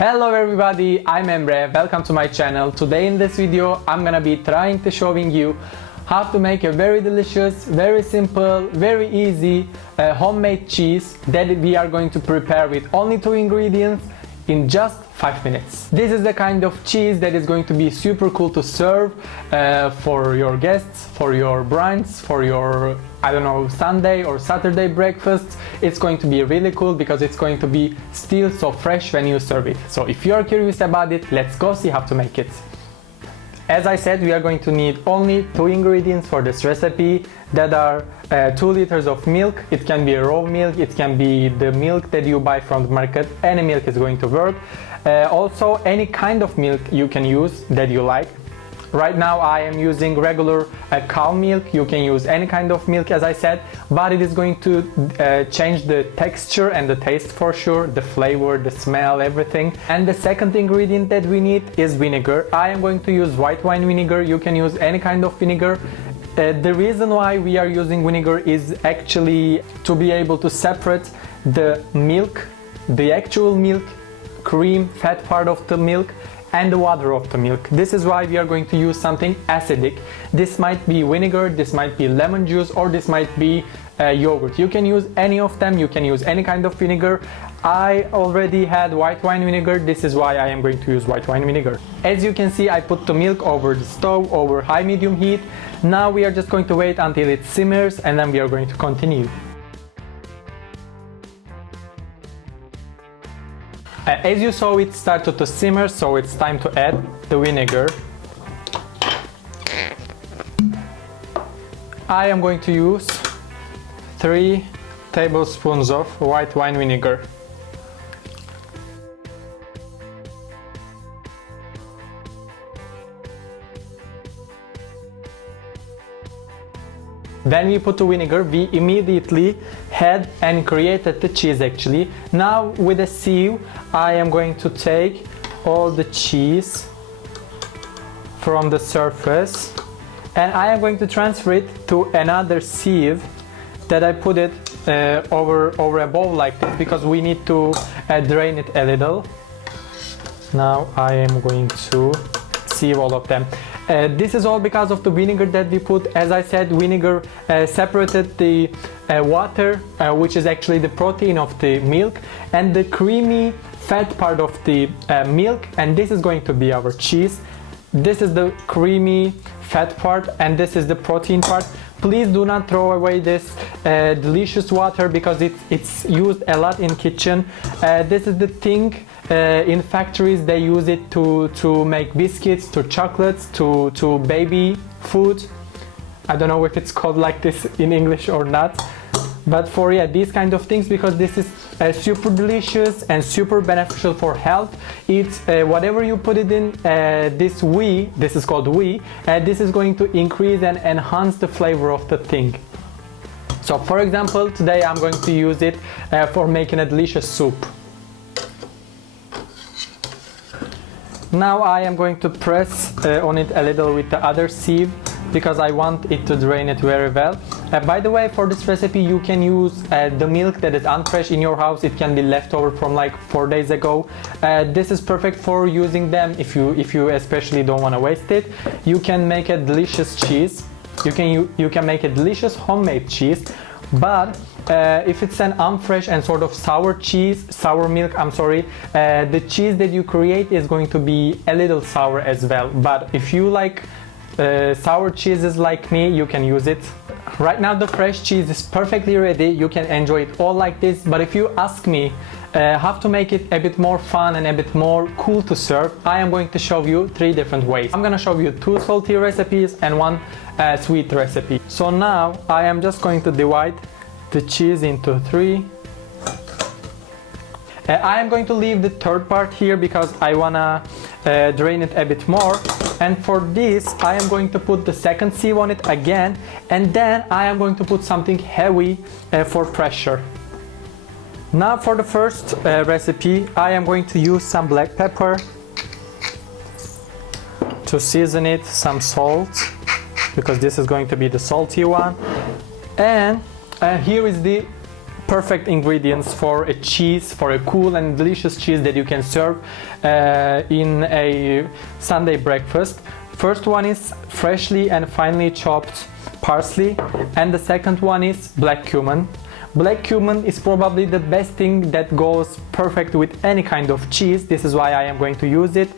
Hello everybody, I'm Emre, welcome to my channel. Today in this video I'm gonna be trying to showing you how to make a very delicious, very simple, very easy homemade cheese that we are going to prepare with only 2 ingredients in just 5 minutes. This is the kind of cheese that is going to be super cool to serve for your guests, for your brunch, for your, I don't know, Sunday or Saturday breakfast. It's going to be really cool because it's going to be still so fresh when you serve it. So if you are curious about it, let's go see how to make it. As I said, we are going to need only 2 ingredients for this recipe that are 2 liters of milk. It can be raw milk, it can be the milk that you buy from the market. Any milk is going to work. Also, any kind of milk you can use that you like. Right now I am using regular cow milk. You can use any kind of milk, as I said, but it is going to change the texture and the taste for sure, the flavor, the smell, everything. And the second ingredient that we need is vinegar. I am going to use white wine vinegar. You can use any kind of vinegar. The reason why we are using vinegar is actually to be able to separate the milk, the actual milk, cream, fat part of the milk, and the water of the milk. This is why we are going to use something acidic. This might be vinegar, this might be lemon juice, or this might be yogurt. You can use any of them, you can use any kind of vinegar. I already had white wine vinegar, this is why I am going to use white wine vinegar. As you can see, I put the milk over the stove over high medium heat. Now we are just going to wait until it simmers and then we are going to continue. As you saw, it started to simmer, so it's time to add the vinegar. I am going to use 3 tablespoons of white wine vinegar. When we put the vinegar, we immediately had and created the cheese actually. Now with a sieve, I am going to take all the cheese from the surface and I am going to transfer it to another sieve that I put it over a bowl like this because we need to drain it a little. Now I am going to sieve all of them. This is all because of the vinegar that we put. As I said, vinegar separated the water, which is actually the protein of the milk, and the creamy fat part of the milk, and this is going to be our cheese. This is the creamy fat part and this is the protein part. Please do not throw away this delicious water because it's used a lot in kitchen. This is the thing in factories, they use it to make biscuits, to chocolates, to baby food. I don't know if it's called like this in English or not, but for these kind of things, because this is super delicious and super beneficial for health. It's whatever you put it in, this is called whey, this is going to increase and enhance the flavor of the thing. So for example, today I'm going to use it for making a delicious soup. Now I am going to press on it a little with the other sieve because I want it to drain it very well. By the way, for this recipe you can use the milk that is unfresh in your house. It can be leftover from like 4 days ago. This is perfect for using them if you especially don't want to waste it. You can make a delicious cheese. You can make a delicious homemade cheese, but if it's an unfresh and sort of sour milk, the cheese that you create is going to be a little sour as well. But if you like sour cheeses like me, you can use it. Right now the fresh cheese is perfectly ready. You can enjoy it all like this, but if you ask me how to make it a bit more fun and a bit more cool to serve, I am going to show you 3 different ways. I'm gonna show you 2 salty recipes and 1 sweet recipe. So now I am just going to divide the cheese into 3. I am going to leave the third part here because I wanna drain it a bit more. And for this, I am going to put the second sieve on it again, and then I am going to put something heavy for pressure. Now for the first recipe, I am going to use some black pepper to season it, some salt, because this is going to be the salty one. And here is the perfect ingredients for a cheese, for a cool and delicious cheese that you can serve in a Sunday breakfast. First one is freshly and finely chopped parsley, and the second one is black cumin. Black cumin is probably the best thing that goes perfect with any kind of cheese. This is why I am going to use it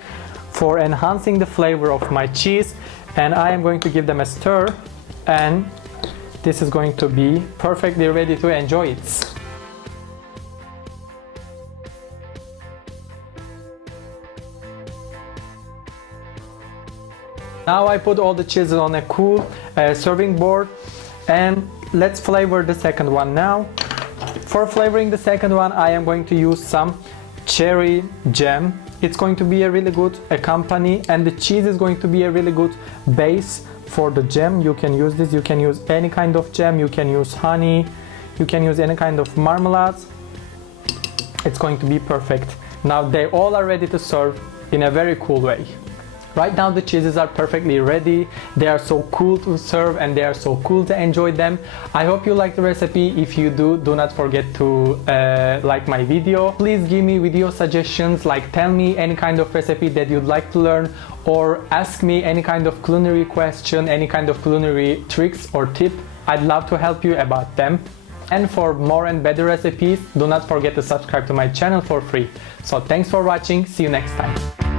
for enhancing the flavor of my cheese, and I am going to give them a stir, and this is going to be perfectly ready to enjoy it. Now I put all the cheeses on a cool serving board, and let's flavor the second one now. For flavoring the second one, I am going to use some cherry jam. It's going to be a really good accompany, and the cheese is going to be a really good base for the jam. You can use this, you can use any kind of jam, you can use honey, you can use any kind of marmalade. It's going to be perfect. Now they all are ready to serve in a very cool way. Right now the cheeses are perfectly ready. They are so cool to serve and they are so cool to enjoy them. I hope you like the recipe. If you do not forget to like my video. Please give me video suggestions, like tell me any kind of recipe that you'd like to learn, or ask me any kind of culinary question, any kind of culinary tricks or tip. I'd love to help you about them. And for more and better recipes, do not forget to subscribe to my channel for free. So thanks for watching. See you next time.